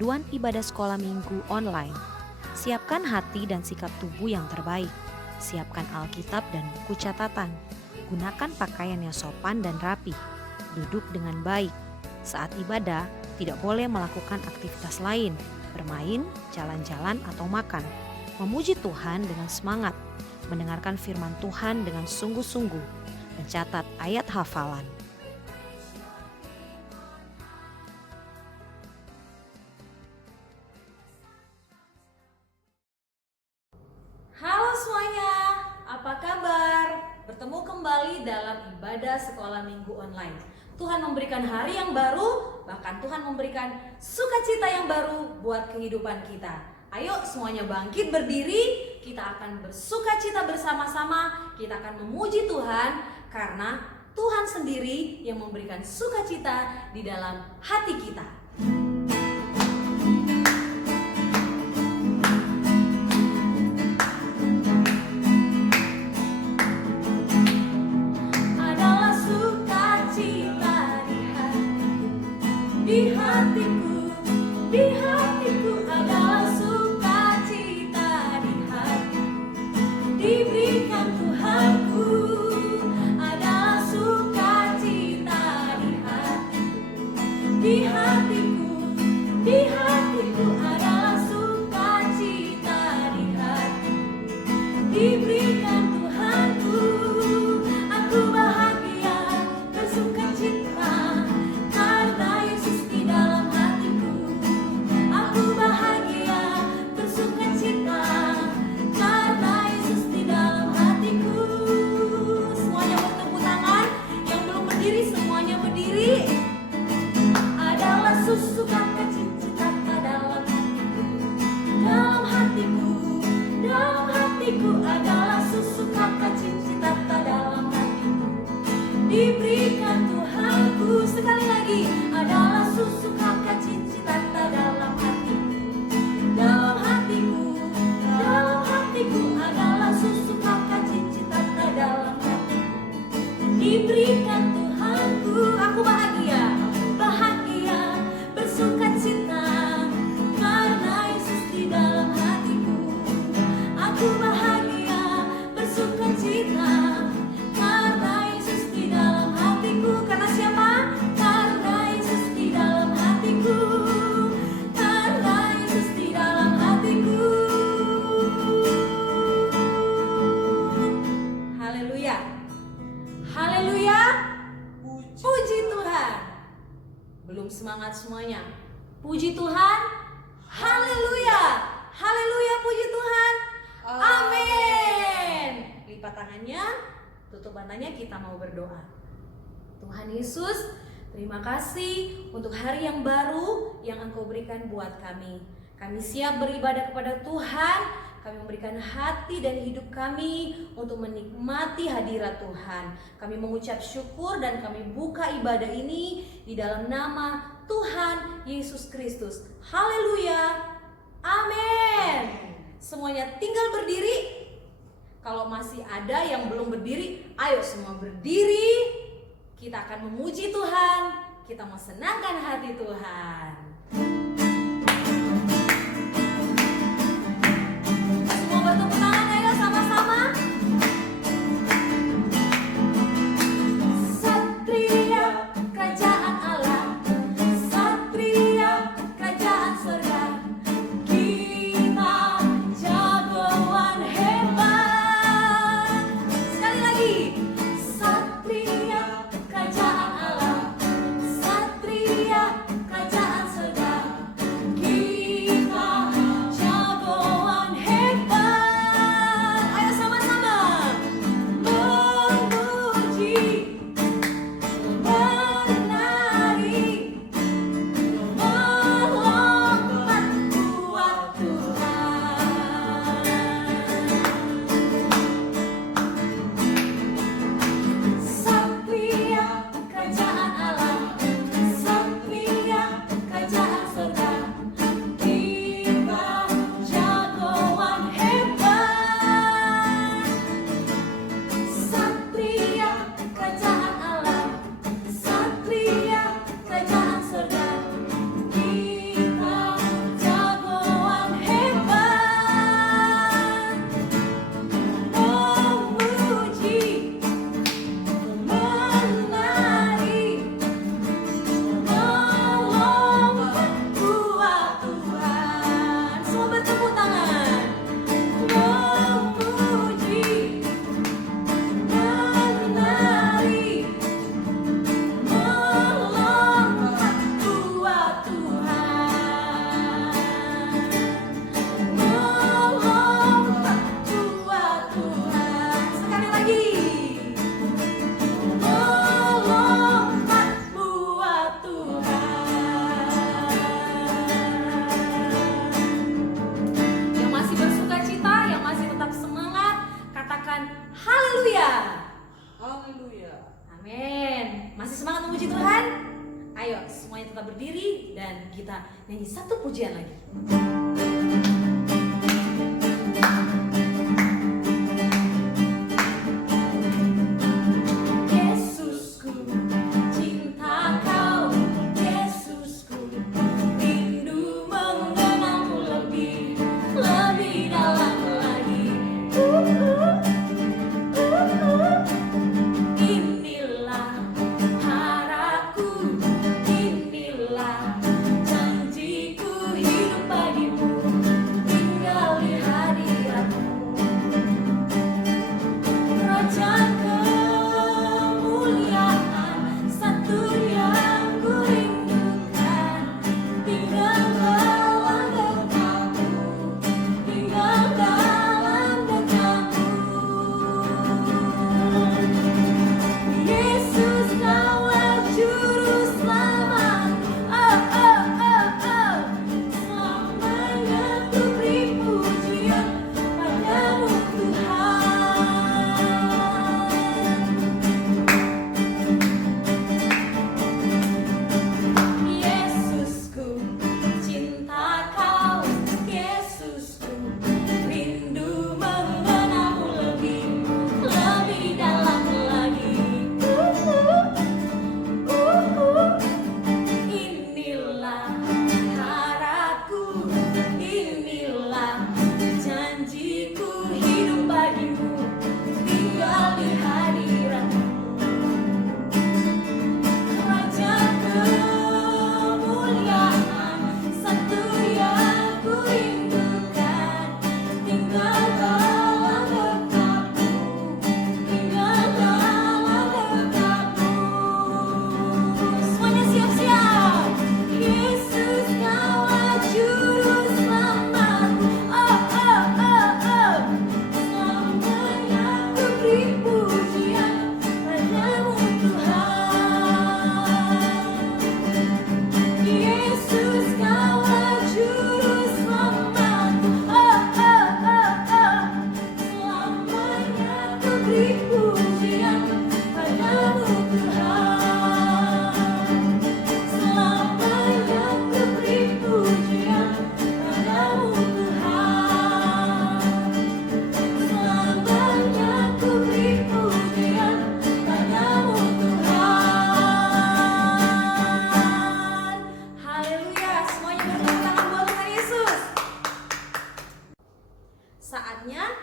panduan ibadah sekolah minggu online. Siapkan hati dan sikap tubuh yang terbaik. Siapkan Alkitab dan buku catatan. Gunakan pakaian yang sopan dan rapi. Duduk dengan baik. Saat ibadah, tidak boleh melakukan aktivitas lain, bermain, jalan-jalan, atau makan. Memuji Tuhan dengan semangat. Mendengarkan firman Tuhan dengan sungguh-sungguh. Mencatat ayat hafalan. Halo semuanya, apa kabar? Bertemu kembali dalam ibadah sekolah minggu online. Tuhan memberikan hari yang baru, bahkan Tuhan memberikan sukacita yang baru buat kehidupan kita. Ayo semuanya bangkit berdiri, kita akan bersukacita bersama-sama, kita akan memuji Tuhan karena Tuhan sendiri yang memberikan sukacita di dalam hati kita. Di hatiku adalah sukacita di hati. Diberikan Tuhanku adalah sukacita di hati. Di hatiku adalah sukacita di hati. Diberikan Tuhanku, aku bahagia bersukacita. Diberikan Tuhanku, sekali lagi, adalah susu kakak cita dalam hatiku. Dalam hatiku adalah susu kakak cita dalam hatiku. Diberikan Tuhanku, aku bahagia bersukacita karena Yesus di dalam hatiku. Aku bahagia bersukacita. Karena siapa? Karena Yesus di dalam hatiku. Karena Yesus di dalam hatiku. Haleluya. Haleluya. Puji Tuhan. Belum semangat semuanya. Puji Tuhan. Haleluya. Haleluya, puji Tuhan. Amin. Lipat tangannya, tutup matanya, kita mau berdoa. Tuhan Yesus, terima kasih untuk hari yang baru yang Engkau berikan buat kami. Kami siap beribadah kepada Tuhan. Kami memberikan hati dan hidup kami untuk menikmati hadirat Tuhan. Kami mengucap syukur dan kami buka ibadah ini di dalam nama Tuhan Yesus Kristus. Haleluya. Amin. Semuanya tinggal berdiri. Kalau masih ada yang belum berdiri, ayo semua berdiri. Kita akan memuji Tuhan, kita mau senangkan hati Tuhan. Semua bertepuk tangan, ayo sama-sama. Satria kerajaan Allah, satria kerajaan surga, kita jagoan hebat. Sekali lagi. Satria kerajaan Allah, satria kerajaan surga. Masih semangat memuji Tuhan? Ayo semuanya tetap berdiri dan kita nyanyi satu pujian lagi.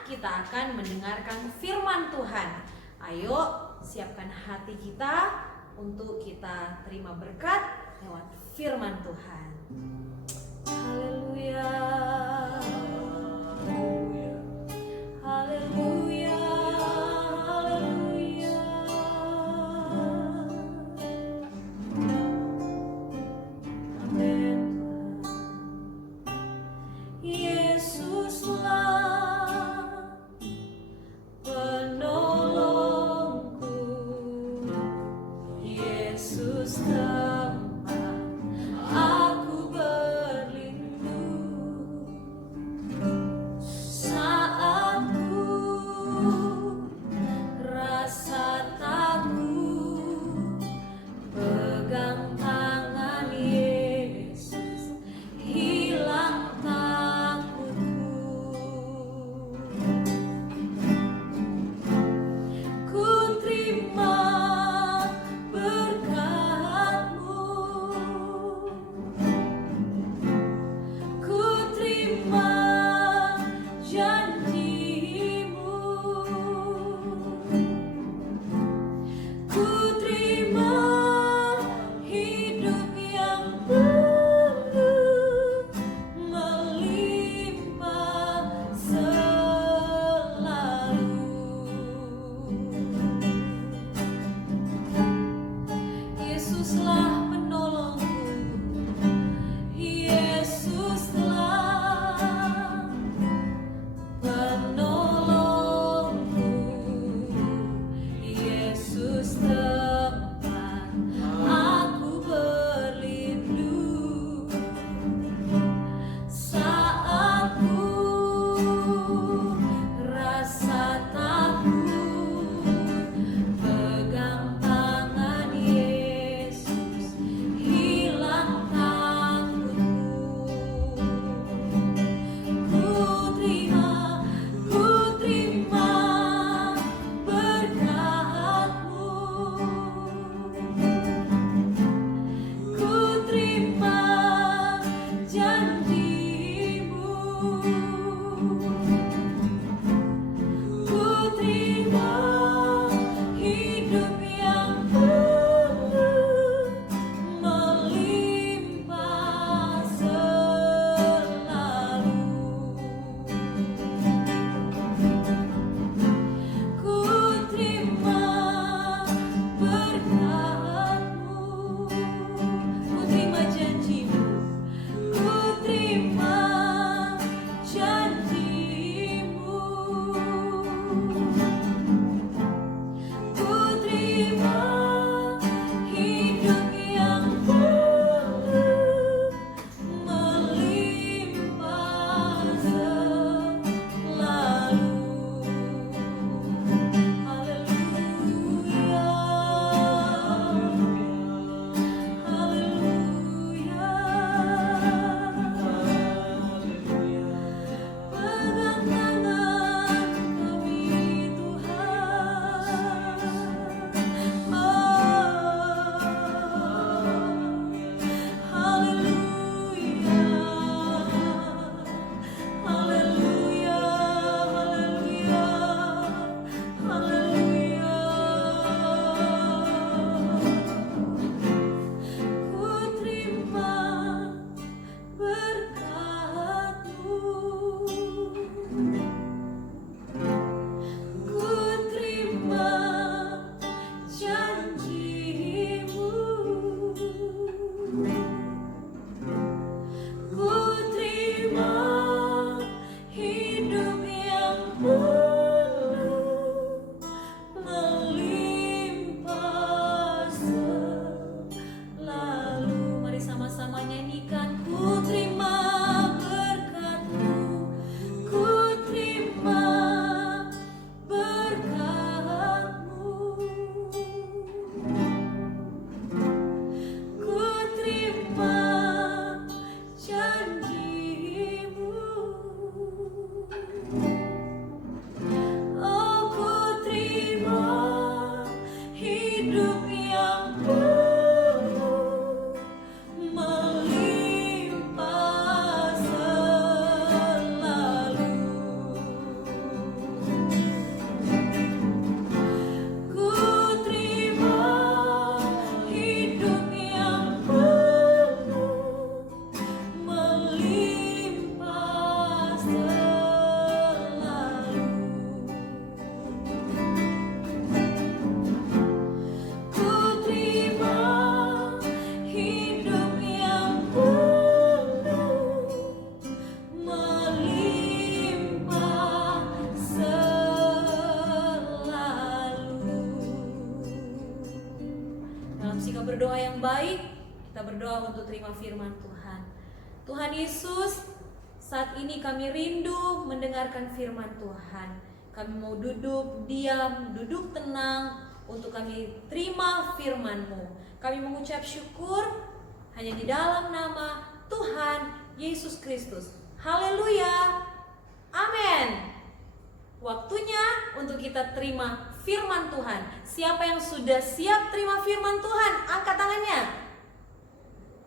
Kita akan mendengarkan firman Tuhan. Ayo siapkan hati kita untuk kita terima berkat lewat firman Tuhan. Haleluya. Haleluya. Haleluya. Amin. Yesuslah penolongku, Yesus tempat aku berlindung saat ku rasa takut, pegang tangan Yesus hilang takutku. Ku terima berkat-Mu, ku terima janji-Mu, ku terima hidup yang penuh melimpah selalu. Yesuslah penolongku, Yesuslah penolongku, Yesus tempat aku berlindung saat ku rasa takut, pegang tangan Yesus Dalam sikap berdoa yang baik, kita berdoa untuk terima firman Tuhan. Tuhan Yesus, saat ini kami rindu mendengarkan firman Tuhan. Kami mau duduk diam, duduk tenang untuk kami terima firman-Mu. Kami mengucap syukur hanya di dalam nama Tuhan Yesus Kristus. Haleluya. Amin. Waktunya untuk kita terima firman Tuhan. Siapa yang sudah siap terima firman Tuhan? Angkat tangannya.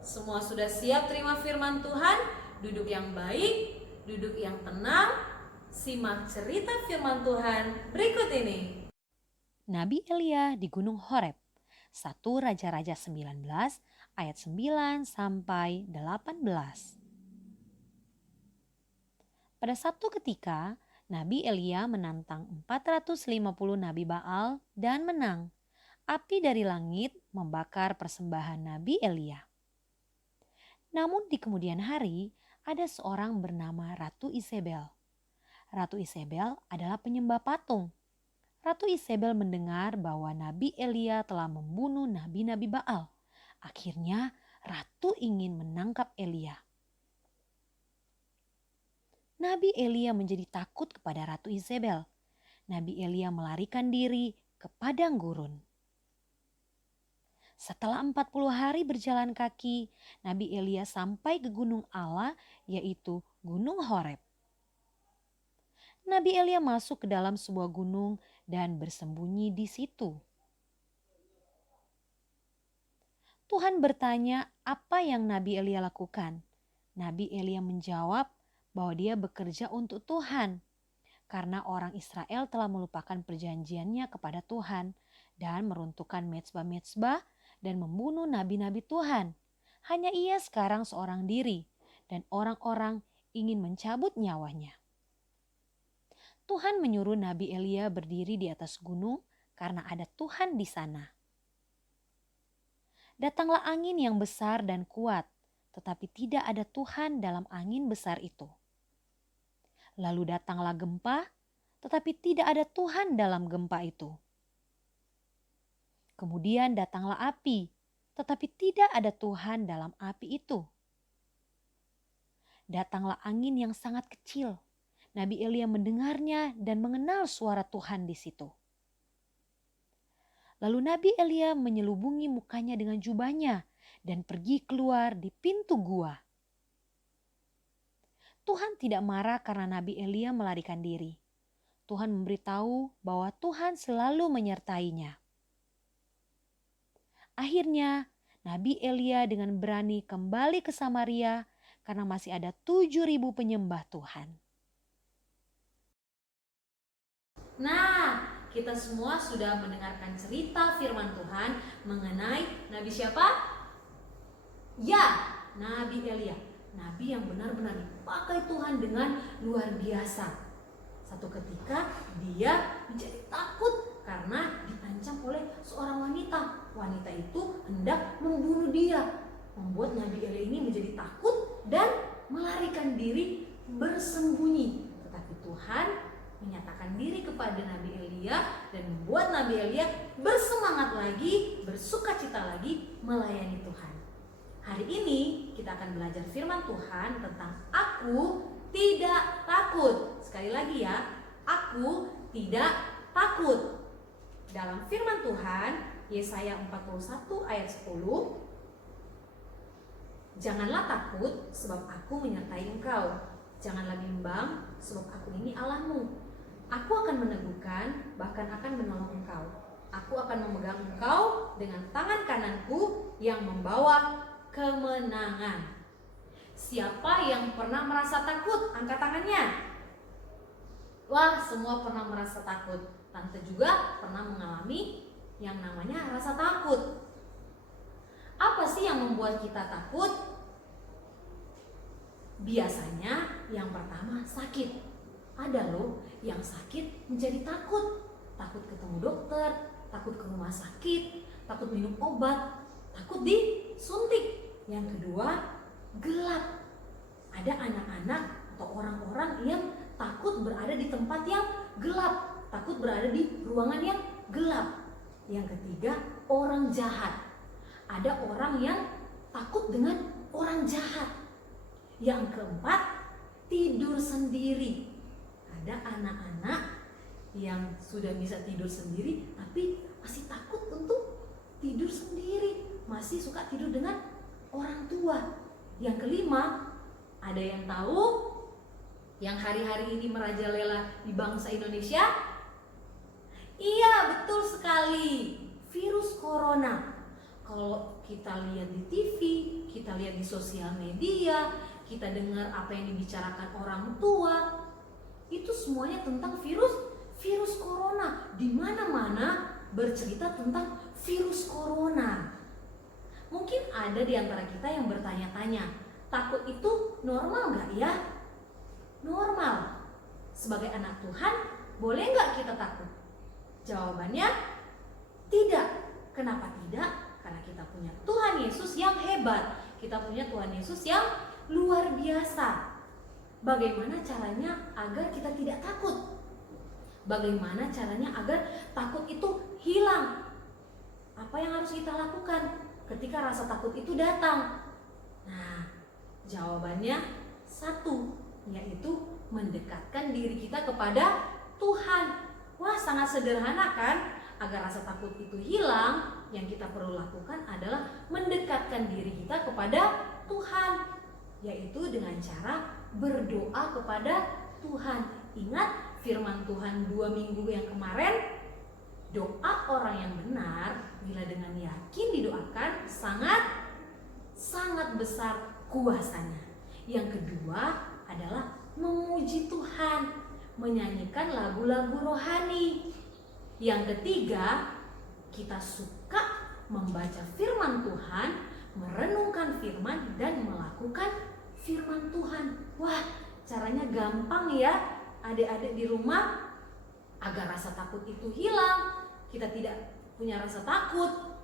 Semua sudah siap terima firman Tuhan? Duduk yang baik, duduk yang tenang. Simak cerita firman Tuhan berikut ini. Nabi Elia di Gunung Horeb. 1 Raja-Raja 19 ayat 9 sampai 18. Pada satu ketika, Nabi Elia menantang 450 Nabi Baal dan menang. Api dari langit membakar persembahan Nabi Elia. Namun di kemudian hari, ada seorang bernama Ratu Isabel. Ratu Isabel adalah penyembah patung. Ratu Isabel mendengar bahwa Nabi Elia telah membunuh nabi-nabi Baal. Akhirnya, Ratu ingin menangkap Elia. Nabi Elia menjadi takut kepada Ratu Isabel. Nabi Elia melarikan diri ke padang gurun. Setelah 40 hari berjalan kaki, Nabi Elia sampai ke gunung Allah, yaitu Gunung Horeb. Nabi Elia masuk ke dalam sebuah gunung dan bersembunyi di situ. Tuhan bertanya apa yang Nabi Elia lakukan. Nabi Elia menjawab bahwa dia bekerja untuk Tuhan karena orang Israel telah melupakan perjanjiannya kepada Tuhan dan meruntuhkan mezbah-mezbah dan membunuh nabi-nabi Tuhan. Hanya ia sekarang seorang diri dan orang-orang ingin mencabut nyawanya. Tuhan menyuruh Nabi Elia berdiri di atas gunung karena ada Tuhan di sana. Datanglah angin yang besar dan kuat, tetapi tidak ada Tuhan dalam angin besar itu. Lalu datanglah gempa, tetapi tidak ada Tuhan dalam gempa itu. Kemudian datanglah api, tetapi tidak ada Tuhan dalam api itu. Datanglah angin yang sangat kecil. Nabi Elia mendengarnya dan mengenal suara Tuhan di situ. Lalu Nabi Elia menyelubungi mukanya dengan jubahnya dan pergi keluar di pintu gua. Tuhan tidak marah karena Nabi Elia melarikan diri. Tuhan memberitahu bahwa Tuhan selalu menyertainya. Akhirnya Nabi Elia dengan berani kembali ke Samaria karena masih ada 7.000 penyembah Tuhan. Nah, kita semua sudah mendengarkan cerita firman Tuhan mengenai Nabi siapa? Ya, Nabi Elia. Nabi yang benar-benar dipakai Tuhan dengan luar biasa. Satu ketika dia menjadi takut karena diancam oleh seorang wanita. Wanita itu hendak membunuh dia. Membuat Nabi Elia ini menjadi takut dan melarikan diri bersembunyi. Tetapi Tuhan menyatakan diri kepada Nabi Elia dan membuat Nabi Elia bersemangat lagi, bersukacita lagi melayani Tuhan. Hari ini kita akan belajar firman Tuhan tentang aku tidak takut. Sekali lagi ya, aku tidak takut. Dalam firman Tuhan, Yesaya 41 ayat 10, janganlah takut sebab aku menyertai engkau. Janganlah bimbang sebab aku ini Allahmu. Aku akan meneguhkan, bahkan akan menolong engkau. Aku akan memegang engkau dengan tangan kananku yang membawa kemenangan. Siapa yang pernah merasa takut? Angkat tangannya. Wah, semua pernah merasa takut. Tante juga pernah mengalami yang namanya rasa takut. Apa sih yang membuat kita takut? Biasanya yang pertama sakit. Ada loh yang sakit menjadi takut. Takut ketemu dokter, takut ke rumah sakit, takut minum obat, takut disuntik. Yang kedua, gelap. Ada anak-anak atau orang-orang yang takut berada di tempat yang gelap, takut berada di ruangan yang gelap. Yang ketiga, orang jahat. ada orang yang takut dengan orang jahat. Yang keempat, tidur sendiri. Ada anak-anak yang sudah bisa tidur sendiri tapi masih takut untuk tidur sendiri, masih suka tidur dengan orang tua. Yang kelima, ada yang tahu yang hari-hari ini merajalela di bangsa Indonesia? Iya, betul sekali, virus corona. Kalau kita lihat di TV, kita lihat di sosial media, kita dengar apa yang dibicarakan orang tua, itu semuanya tentang virus corona. Di mana-mana bercerita tentang virus corona. Mungkin ada di antara kita yang bertanya-tanya, takut itu normal nggak ya? Normal. Sebagai anak Tuhan, boleh nggak kita takut? Jawabannya tidak. Kenapa tidak? Karena kita punya Tuhan Yesus yang hebat. Kita punya Tuhan Yesus yang luar biasa. Bagaimana caranya agar kita tidak takut? Bagaimana caranya agar takut itu hilang? Apa yang harus kita lakukan ketika rasa takut itu datang? Nah, jawabannya satu, yaitu mendekatkan diri kita kepada Tuhan. Wah, sangat sederhana kan? Agar rasa takut itu hilang, yang kita perlu lakukan adalah mendekatkan diri kita kepada Tuhan, yaitu dengan cara berdoa kepada Tuhan. Ingat firman Tuhan 2 minggu yang kemarin, doa orang yang benar bila dengan yakin didoakan sangat besar kuasanya. Yang kedua adalah memuji Tuhan, menyanyikan lagu-lagu rohani. Yang ketiga, kita suka membaca firman Tuhan, merenungkan firman dan melakukan firman Tuhan. Wah, caranya gampang ya adik-adik di rumah. Agar rasa takut itu hilang, kita tidak punya rasa takut,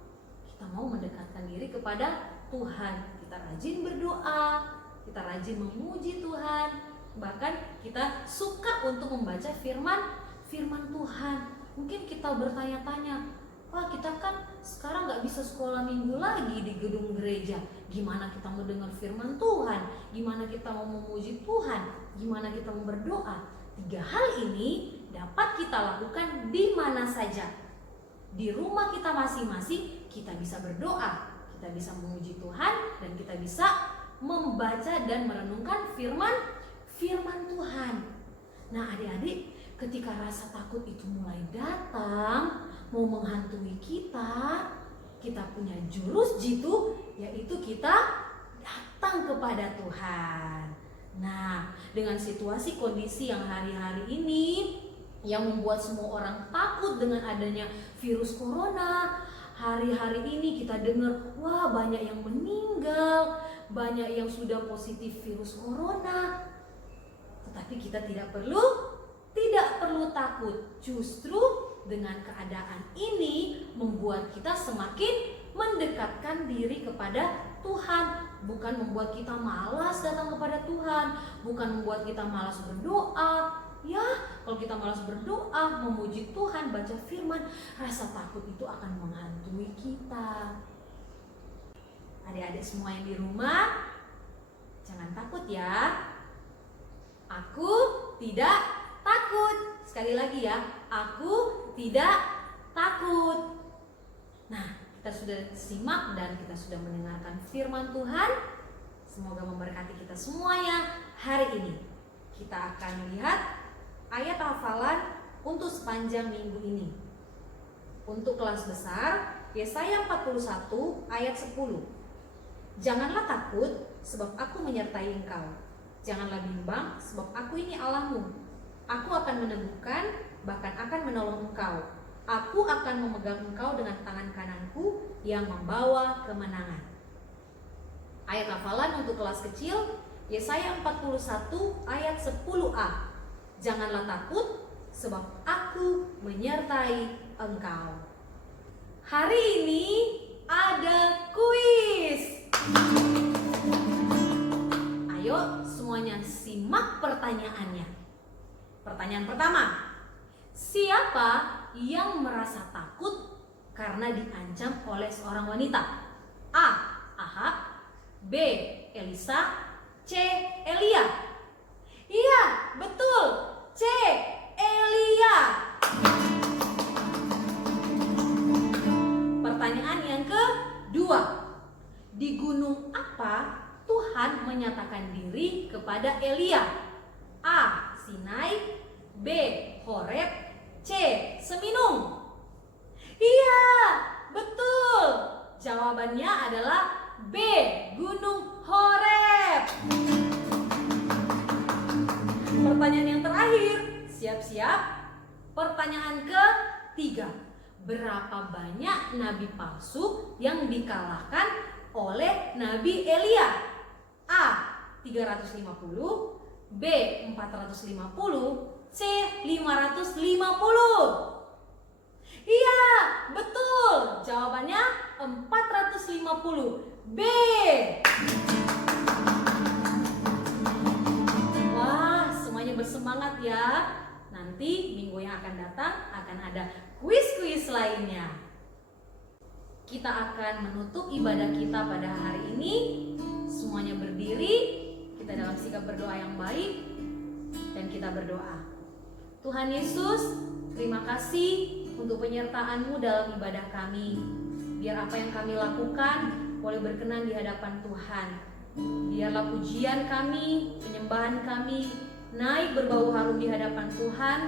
kita mau mendekatkan diri kepada Tuhan. Kita rajin berdoa, kita rajin memuji Tuhan, bahkan kita suka untuk membaca firman Tuhan. Mungkin kita bertanya-tanya, Pak, kita kan sekarang nggak bisa sekolah minggu lagi di gedung gereja. Gimana kita mau dengar firman Tuhan? Gimana kita mau memuji Tuhan? Gimana kita mau berdoa? 3 hal ini dapat kita lakukan di mana saja. Di rumah kita masing-masing kita bisa berdoa, kita bisa memuji Tuhan, dan kita bisa membaca dan merenungkan firman Tuhan. Nah, adik-adik, ketika rasa takut itu mulai datang, mau menghantui kita punya jurus jitu, yaitu kita datang kepada Tuhan. Nah, dengan situasi kondisi yang hari-hari ini yang membuat semua orang takut dengan adanya virus corona, hari-hari ini kita dengar, wah, banyak yang meninggal, banyak yang sudah positif virus corona. Tetapi kita tidak perlu takut. Justru dengan keadaan ini membuat kita semakin mendekatkan diri kepada Tuhan. Bukan membuat kita malas datang kepada Tuhan, bukan membuat kita malas berdoa. Ya, kalau kita malas berdoa, memuji Tuhan, baca firman, rasa takut itu akan menghantui kita. Adik-adik semua yang di rumah, jangan takut ya. Aku tidak takut. Sekali lagi ya, aku tidak takut. Nah, kita sudah simak dan kita sudah mendengarkan firman Tuhan. Semoga memberkati kita semuanya hari ini. Kita akan lihat ayat hafalan untuk sepanjang minggu ini. Untuk kelas besar, Yesaya 41 ayat 10. Janganlah takut, sebab aku menyertai engkau. Janganlah bimbang, sebab aku ini Allahmu. Aku akan meneguhkan, bahkan akan menolong engkau. Aku akan memegang engkau dengan tangan kananku yang membawa kemenangan. Ayat hafalan untuk kelas kecil, Yesaya 41 ayat 10a. Janganlah takut, sebab aku menyertai engkau. Hari ini ada kuis. Ayo semuanya simak pertanyaannya. Pertanyaan pertama, siapa yang merasa takut karena diancam oleh seorang wanita? B. Elisa, C. Elia? Iya, betul. C. Elia. Pertanyaan yang kedua. Di gunung apa Tuhan menyatakan diri kepada Elia? A. Sinai, B. Horeb, C. Seminung? Iya, betul. Jawabannya adalah B. Gunung Horeb. Pertanyaan yang terakhir, siap-siap. Pertanyaan ketiga. Berapa banyak nabi palsu yang dikalahkan oleh Nabi Elia? A. 350, B. 450, C. 550? Iya, betul. Jawabannya 450. B. Wah, semuanya bersemangat ya. Nanti minggu yang akan datang akan ada kuis-kuis lainnya. Kita akan menutup ibadah kita pada hari ini. Semuanya berdiri, kita dalam sikap berdoa yang baik, dan kita berdoa. Tuhan Yesus, terima kasih untuk penyertaan-Mu dalam ibadah kami. Biar apa yang kami lakukan boleh berkenan di hadapan Tuhan. Biarlah pujian kami, penyembahan kami naik berbau harum di hadapan Tuhan.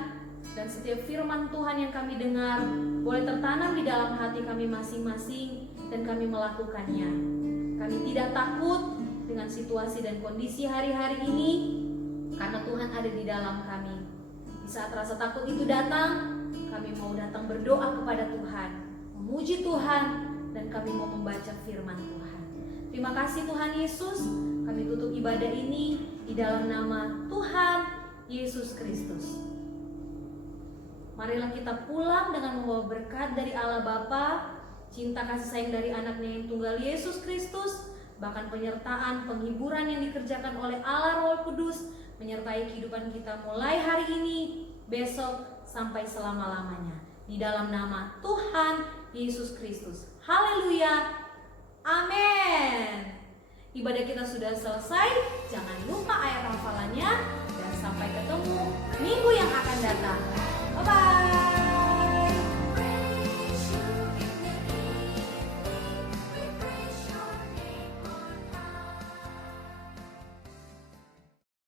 Dan setiap firman Tuhan yang kami dengar boleh tertanam di dalam hati kami masing-masing dan kami melakukannya. Kami tidak takut dengan situasi dan kondisi hari-hari ini karena Tuhan ada di dalam kami. Di saat rasa takut itu datang, kami mau datang berdoa kepada Tuhan, memuji Tuhan, dan kami mau membaca firman Tuhan. Terima kasih Tuhan Yesus. Kami tutup ibadah ini di dalam nama Tuhan Yesus Kristus. Marilah kita pulang dengan membawa berkat dari Allah Bapa, cinta kasih sayang dari anaknya yang tunggal Yesus Kristus, bahkan penyertaan penghiburan yang dikerjakan oleh Allah Roh Kudus menyertai kehidupan kita mulai hari ini, besok, sampai selama-lamanya. Di dalam nama Tuhan Yesus Kristus. Haleluya. Amin. Ibadah kita sudah selesai. Jangan